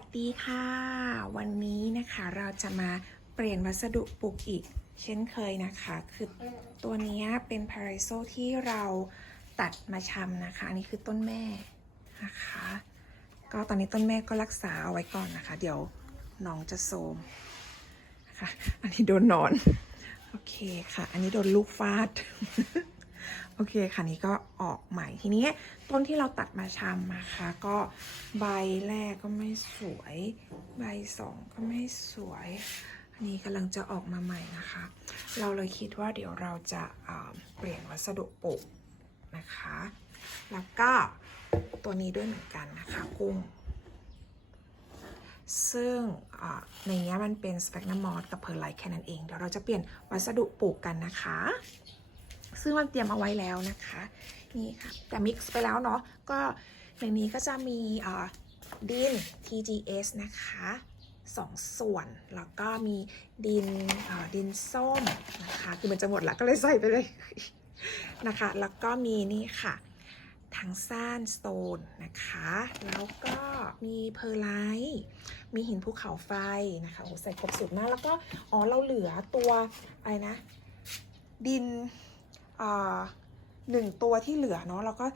วัสดีค่ะ วันนี้นะคะเราจะมาเปลี่ยนวัสดุปลูกอีก เช่นเคยนะคะ คือตัวนี้เป็นพาราโซที่เราตัดมาชำนะคะ อันนี้คือต้นแม่นะคะ ก็ตอนนี้ต้นแม่ก็รักษาเอาไว้ก่อนนะคะ เดี๋ยวน้องจะโทรมนะคะอันนี้โดนนอน โอเคค่ะ อันนี้โดนลูกฟาด โอเคค่ะนี่ก็ออกใหม่ทีนี้ต้นที่เราตัดมาชำนะคะ ก็ใบแรกก็ไม่สวย ใบสองก็ไม่สวยอันนี้กำลังจะออกมาใหม่นะคะ เราเลยคิดว่าเดี๋ยวเราจะอ่าเปลี่ยนวัสดุปลูกนะคะ แล้วก็ตัวนี้ด้วยเหมือนกันนะคะกุ้งซึ่งในนี้มันเป็นสเปกนามอสกับเพอร์ไลท์แค่นั้นเอง เดี๋ยวเราจะเปลี่ยนวัสดุปลูกกันนะคะ ซึ่งมันเตรียมเอาไว้แล้วนะคะ นี่ค่ะ แต่มิกซ์ไปแล้วเนาะก็ในนี้ก็จะมีดิน TGS นะคะสองส่วน แล้วก็มีดินดินส้มนะคะ คือมันจะหมดละก็เลยใส่ไปเลยนะคะ แล้วก็มีนี่ค่ะทางซ่านสโตนนะคะ แล้วก็มีเพอร์ไลท์มีหินภูเขาไฟนะคะโอ้ใส่ครบสุดมาก แล้วก็อ๋อเราเหลือตัวอะไรนะ ดิน หนึ่งตัวที่เหลือเนาะเราก็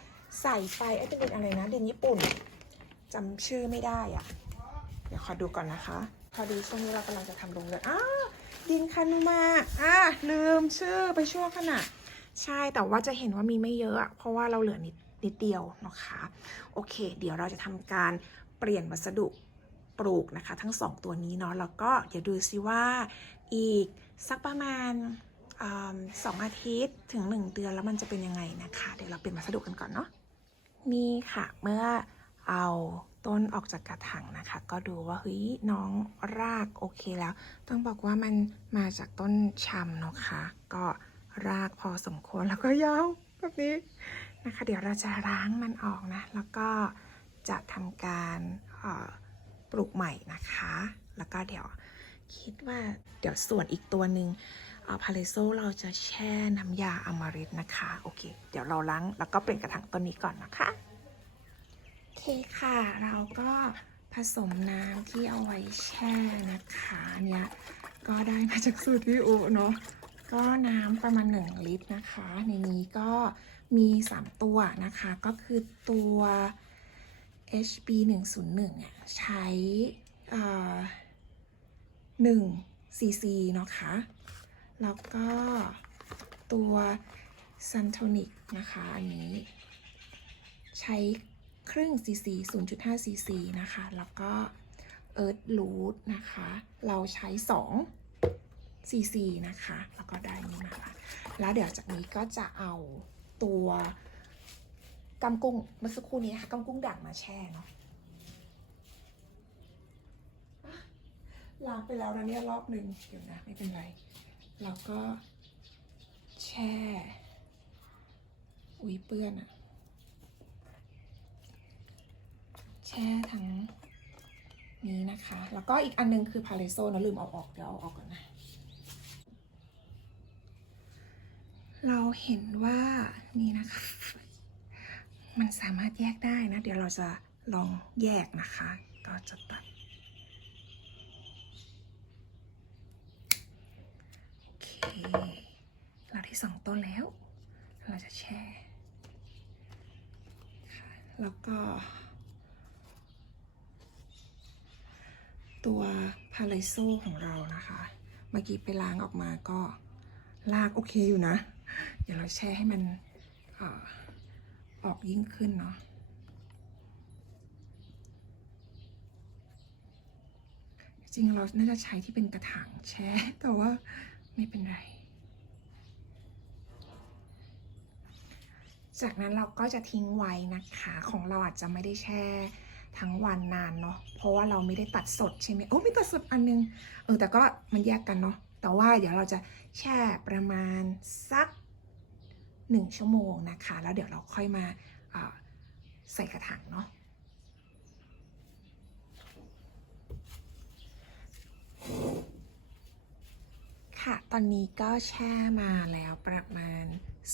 ใส่ไปไอ้เป็นอะไรนะดินญี่ปุ่นจำชื่อไม่ได้อะเดี๋ยวขอดูก่อนนะคะ พอดีช่วงนี้เรากำลังจะทำโรงเรือนอ้าดินคานุมาอ่าลืมชื่อไปชั่วขณะใช่แต่ว่าจะเห็นว่ามีไม่เยอะ เพราะว่าเราเหลือนิดนิดเดียวนะคะ โอเค เดี๋ยวเราจะทำการเปลี่ยนวัสดุปลูกนะคะ ทั้งสองตัวนี้เนาะแล้วก็เดี๋ยวดูซิว่าอีกสักประมาณ สองอาทิตย์ถึง 1 เดือนแล้วมันจะเป็นยังไงนะคะ เดี๋ยวเราเปลี่ยนวัสดุกันก่อนเนาะนี่ค่ะเมื่อเอาต้นออกจากกระถางนะคะ ก็ดูว่าเฮ้ยน้องรากโอเคแล้ว ต้องบอกว่ามันมาจากต้นชำนะคะ ก็รากพอสมควรแล้วก็ยาวแบบนี้นะคะ เดี๋ยวเราจะล้างมันออกนะ แล้วก็จะทำการปลูกใหม่นะคะ แล้วก็เดี๋ยวคิดว่าเดี๋ยวส่วนอีกตัวหนึ่ง พาเลโซเราจะแช่น้ำยาอมฤตนะคะ โอเค เดี๋ยวเราล้างแล้วก็เปลี่ยนกระถางต้นนี้ก่อนนะคะโอเคค่ะ เราก็ผสมน้ำที่เอาไว้แช่นะคะเนี่ยก็ได้มาจากสูตรพี่อุเนาะก็น้ำประมาณ 1 ลิตรนะคะ ในนี้ก็มี 3 ตัวนะคะ ก็คือตัว HB 101เนี่ยใช้อ่า1 cc เนาะคะ แล้วก็ตัวซันโทนิกนะคะ อันนี้ ใช้ครึ่ง cc 0.5 cc นะคะ แล้วก็เอิร์ธรูทนะคะ เราใช้2 cc นะคะ แล้วก็ได้นี้มาละแล้วเดี๋ยวจากนี้ก็จะเอาตัวกำกุ้งเมื่อสักครู่นี้นะคะกำกุ้งด่างมาแช่เนาะล้างไปแล้วนะเนี่ยรอบหนึ่งเดี๋ยวนะ ไม่เป็นไร แล้วก็แช่ อุ้ยเปื้อนอะแช่ทั้งนี้นะคะ แล้วก็อีกอันนึงคือพาเลโซนะลืมเอาออก เดี๋ยวเอาออกก่อนนะ เราเห็นว่านี่นะคะ มันสามารถแยกได้นะ เดี๋ยวเราจะลองแยกนะคะ ก็จะตัด เคเราที่สองต้นแล้ว เราจะแช่แล้วก็ ตัวพาเลโซของเรานะคะ เมื่อกี้ไปล้างออกมาก็ลากโอเคอยู่นะ เดี๋ยวเราแช่ให้มันอออกยิ่งขึ้นเนาะจริงเราน่าจะใช้ที่เป็นกระถางแช่แต่ว่า ไม่เป็นไร จากนั้นเราก็จะทิ้งไว้นะคะของเราอาจจะไม่ได้แช่ทั้งวันนานเนาะเพราะว่าเราไม่ได้ตัดสดใช่ไหมโอ้ไม่ตัดสดอันนึงเออแต่ก็มันแยกกันเนาะแต่ว่าเดี๋ยวเราจะแช่ประมาณสักหนึ่งชั่วโมงนะคะ แล้วเดี๋ยวเราค่อยมาใส่กระถางเนาะ ค่ะ ตอนนี้ก็แช่มาแล้วประมาณ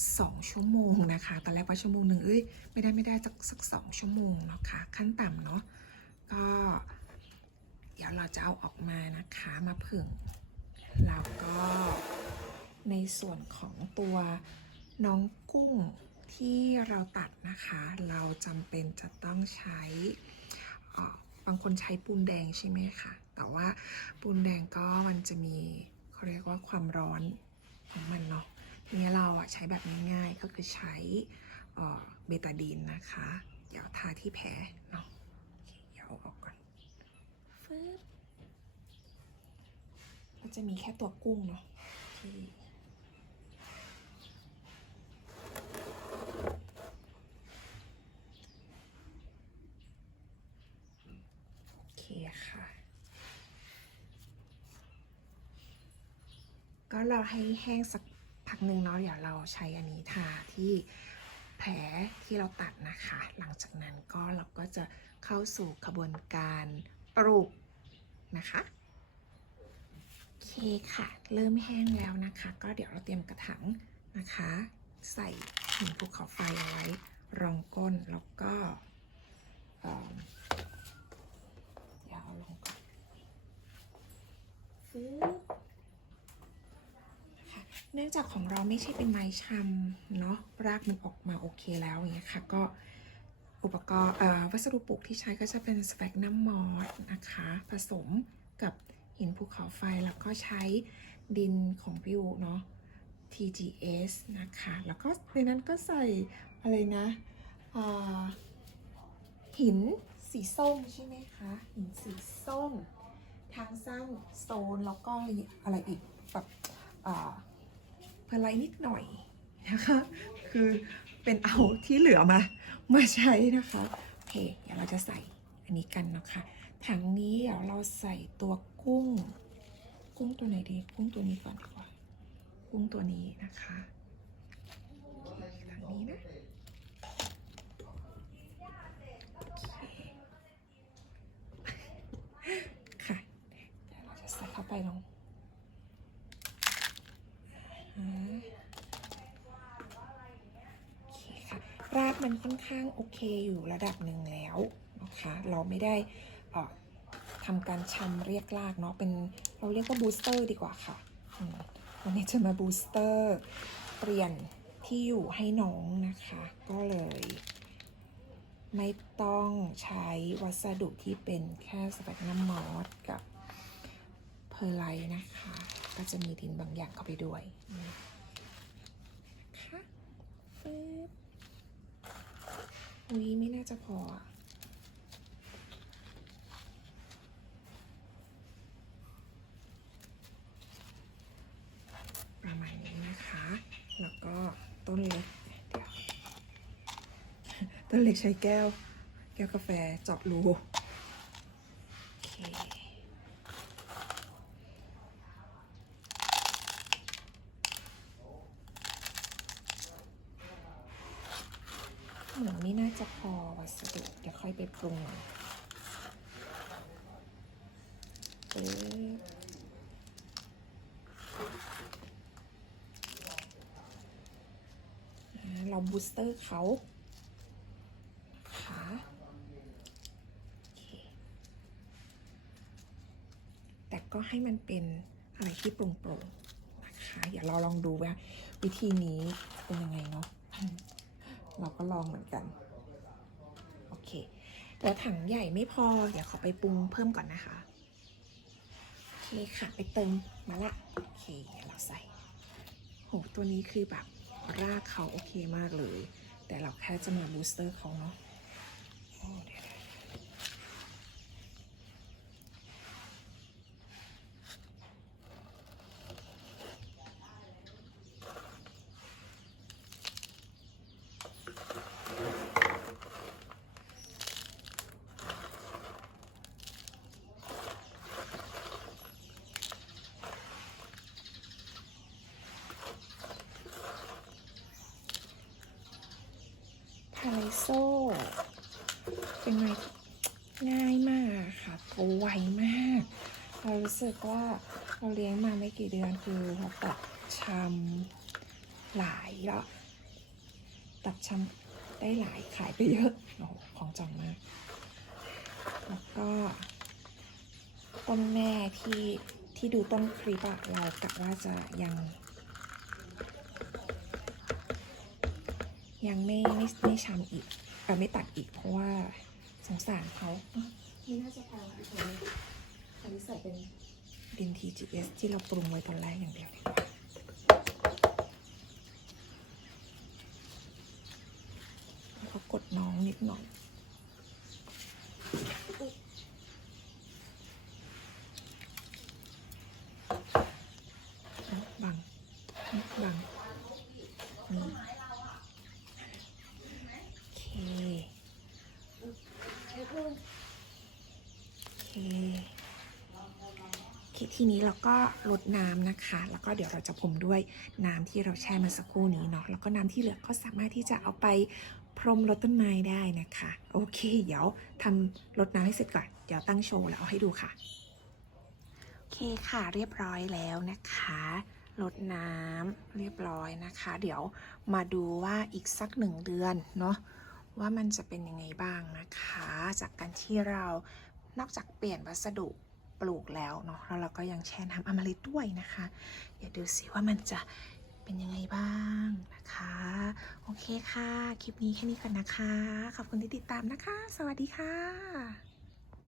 2 ชั่วโมงนะคะ ตอนแรกว่าชั่วโมงหนึ่งเอ้ย ไม่ได้ไม่ได้สักสักสองชั่วโมงเนาะค่ะ ขั้นต่ำเนาะ ก็ เดี๋ยวเราจะเอาออกมานะคะ มาผึ่ง แล้วก็ในส่วนของตัวน้องกุ้งที่เราตัดนะคะ เราจำเป็นจะต้องใช้บางคนใช้ปูนแดงใช่ไหมคะ แต่ว่าปูนแดงก็มันจะมี เขาเรียกว่าความร้อนของมันเนาะทีนี้เราอะใช้แบบง่ายๆก็คือใช้เอ่อเบตาดีนนะคะ เดี๋ยวทาที่แผลเนาะโอเคเดี๋ยวเอาออกก่อนฟึบก็จะมีแค่ตัวกุ้งเนาะที่โอเคค่ะ ก็เราให้แห้งสักพักหนึ่งเนาะเดี๋ยวเราใช้อันนี้ทาที่แผลที่เราตัดนะคะ หลังจากนั้นก็เราก็จะเข้าสู่กระบวนการปลูกนะคะโอเคค่ะ เริ่มแห้งแล้วนะคะ ก็เดี๋ยวเราเตรียมกระถางนะคะ ใส่หินภูเขาไฟเอาไว้รองก้นแล้วก็เดี๋ยวเอาลงก่อนฟื้บค่ะเนื่องจากของเราไม่ใช่เป็นไม้ชำเนาะรากมันออกมาโอเคแล้วอย่างเงี้ยค่ะก็อุปกรณ์วัสดุปลูกที่ใช้ก็จะเป็นสเปกน้ำมอสนะคะ ผสมกับหินภูเขาไฟแล้วก็ใช้ดินของพิวเนาะ TGS นะคะ แล้วก็ในนั้นก็ใส่อะไรนะหินสีส้มใช่ไหมคะ หินสีส้ม ทางสร้างโซนแล้วก็อะไรอีกแบบ เพลายนิดหน่อยนะคะ คือเป็นเอาที่เหลือมา มาใช้นะคะโอเคเดี๋ยวเราจะใส่อันนี้กันนะคะถังนี้เดี๋ยวเราใส่ตัวกุ้ง กุ้งตัวไหนดี กุ้งตัวนี้ก่อนดีกว่า กุ้งตัวนี้นะคะถังนี้นะค่ะเดี๋ยวเราจะใส่เข้าไปลงอ่าโอเคค่ะ ราก มันค่อนข้างโอเคอยู่ระดับหนึ่งแล้วนะคะ เราไม่ได้ทำการชำเรียกลากเนาะเป็นเราเรียกว่าบูสเตอร์ดีกว่าค่ะวันนี้จะมาบูสเตอร์เปลี่ยนที่อยู่ให้น้องนะคะ ก็เลย ไม่ต้องใช้วัสดุที่เป็นแค่สเปกน้ำมอสกับเพอร์ไลท์นะคะ ก็จะมีดินบางอย่างเข้าไปด้วยนี่นะคะฟึบ อุ้ยไม่น่าจะพออะประมาณนี้นะคะ แล้วก็ต้นเล็กต้นเล็กใช้แก้ว แก้วกาแฟเจาะรูโอเคเหมือนไม่น่า จะพอวัสดุเดี๋ยวค่อยไปปรุงปึ๊บเราบูสเตอร์เขานะคะโอเคแต่ก็ให้มันเป็นอะไรที่โปร่งๆนะคะอย่าเราลองดูว่าวิธีนี้เป็นยังไงเนาะเราก็ลองเหมือนกัน แต่ถังใหญ่ไม่พอ เดี๋ยวขอไปปรุงเพิ่มก่อนนะคะ โอเคค่ะ ไปเติมมาละ โอเคเดี๋ยวเราใส่ โห ตัวนี้คือแบบรากเขาโอเคมากเลย แต่เราแค่จะมาบูสเตอร์เขาเนาะ โอ้เดี๋ยวพาเลโซเป็นไม้ง่ายมากค่ะโตไวมาก เรารู้สึกว่าเราเลี้ยงมาไม่กี่เดือนคือเราตัดชำหลายแล้วตัดชำได้หลายขายไปเยอะโอ้ของจังมาก แล้วก็ต้นแม่ที่ที่ดูต้นคลิปอะเรากะว่าจะยัง ยังไม่ไม่ไม่ชำอีกเออไม่ตัดอีกเพราะว่าสงสารเขาอะนี่น่าจะพออีกเลยอันนี้ใส่เป็นดิน TGS ที่เราปรุงไว้ตอนแรกอย่างเดียวดีกว่าแล้วก็กดน้องนิดหน่อย เอาบังนี่บังนี่โอเค โอเค โอเค ทีนี้เราก็ลดน้ำนะคะ แล้วก็เดี๋ยวเราจะพรมด้วยน้ำที่เราแช่มาสักครู่นี้เนาะแล้วก็น้ำที่เหลือก็สามารถที่จะเอาไปพรมรดต้นไม้ได้นะคะ โอเค เดี๋ยวทำรดน้ำให้เสร็จก่อนเดี๋ยวตั้งโชว์แล้วเอาให้ดูค่ะ โอเคค่ะเรียบร้อยแล้วนะคะลดน้ำเรียบร้อยนะคะ เดี๋ยวมาดูว่าอีกสักหนึ่งเดือนเนาะว่ามันจะเป็นยังไงบ้างนะคะ จากการที่เรานอกจากเปลี่ยนวัสดุ ปลูกแล้วเนาะแล้วเราก็ยังแช่น้ำอมฤตด้วยนะคะเดี๋ยวดูสิว่ามันจะเป็นยังไงบ้างนะคะ โอเคค่ะ คลิปนี้แค่นี้ก่อนนะคะ ขอบคุณที่ติดตามนะคะ สวัสดีค่ะ